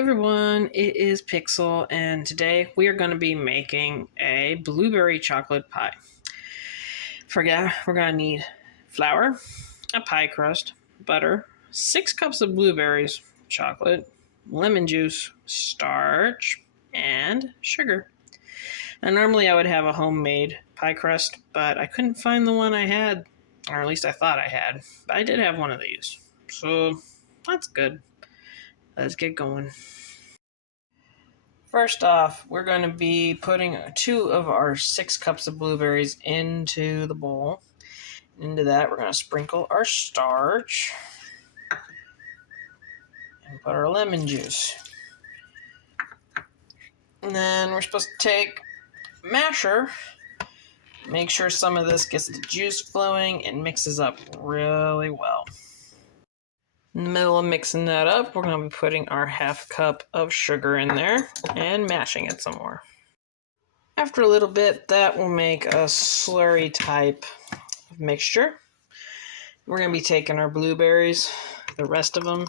everyone, it is Pixel, and today we are going to be making a blueberry chocolate pie. We're going to need flour, a pie crust, butter, 6 cups of blueberries, chocolate, lemon juice, starch, and sugar. Now, normally I would have a homemade pie crust, but I couldn't find the one I had, or at least I thought I had. But I did have one of these, so that's good. Let's get going. First off, we're going to be putting 2 of our 6 cups of blueberries into the bowl. Into that, we're going to sprinkle our starch and put our lemon juice. And then we're supposed to take a masher, make sure some of this gets the juice flowing and mixes up really well. In the middle of mixing that up, we're going to be putting our 1/2 cup of sugar in there and mashing it some more. After a little bit, that will make a slurry type of mixture. We're going to be taking our blueberries, the rest of them,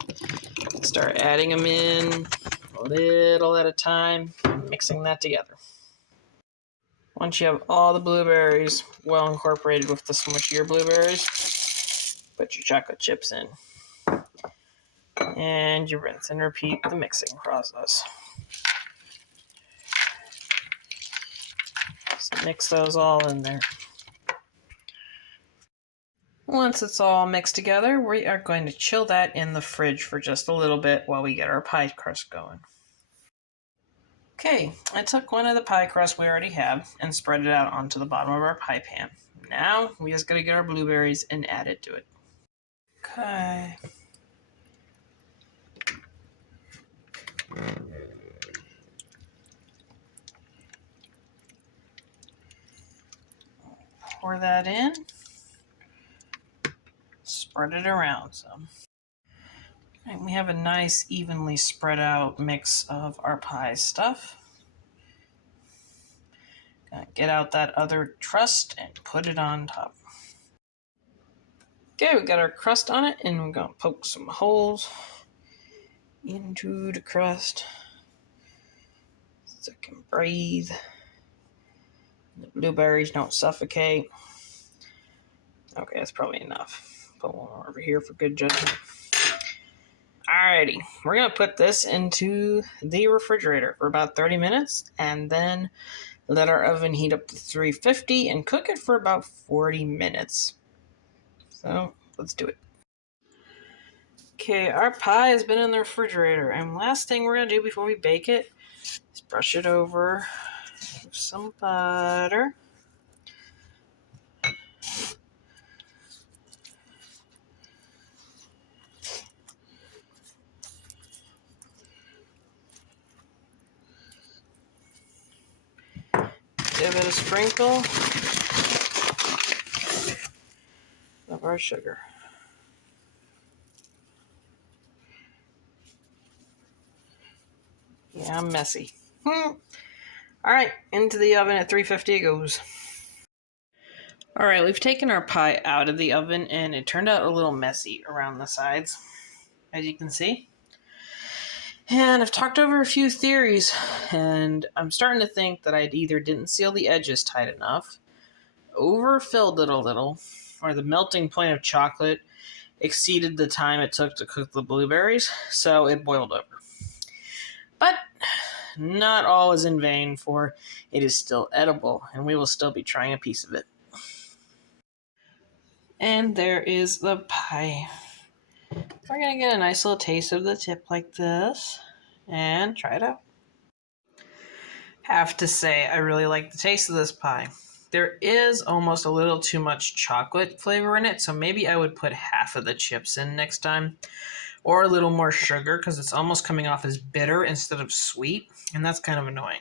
start adding them in a little at a time, and mixing that together. Once you have all the blueberries well incorporated with the smushier blueberries, put your chocolate chips in. And you rinse and repeat the mixing process. So mix those all in there. Once it's all mixed together, we are going to chill that in the fridge for just a little bit while we get our pie crust going. Okay, I took one of the pie crusts we already have and spread it out onto the bottom of our pie pan. Now, we just gotta get our blueberries and add it to it. Okay. Pour that in. Spread it around some. And we have a nice evenly spread out mix of our pie stuff. Gonna get out that other crust and put it on top. Okay, we got our crust on it, and we're gonna poke some holes into the crust so it can breathe. The blueberries don't suffocate. Okay, that's probably enough. Put one more over here for good judgment. Alrighty, we're gonna put this into the refrigerator for about 30 minutes and then let our oven heat up to 350 and cook it for about 40 minutes. So let's do it. Okay, our pie has been in the refrigerator, and last thing we're gonna do before we bake it is brush it over with some butter. Give it a sprinkle of our sugar. Yeah, I'm messy. Alright, into the oven at 350 it goes. Alright, we've taken our pie out of the oven, and it turned out a little messy around the sides, as you can see. And I've talked over a few theories, and I'm starting to think that I either didn't seal the edges tight enough, overfilled it a little, or the melting point of chocolate exceeded the time it took to cook the blueberries, so it boiled over. But not all is in vain, for it is still edible, and we will still be trying a piece of it. And there is the pie. We're going to get a nice little taste of the tip like this and try it out. Have to say, I really like the taste of this pie. There is almost a little too much chocolate flavor in it, so maybe I would put half of the chips in next time. Or a little more sugar, because it's almost coming off as bitter instead of sweet, and that's kind of annoying.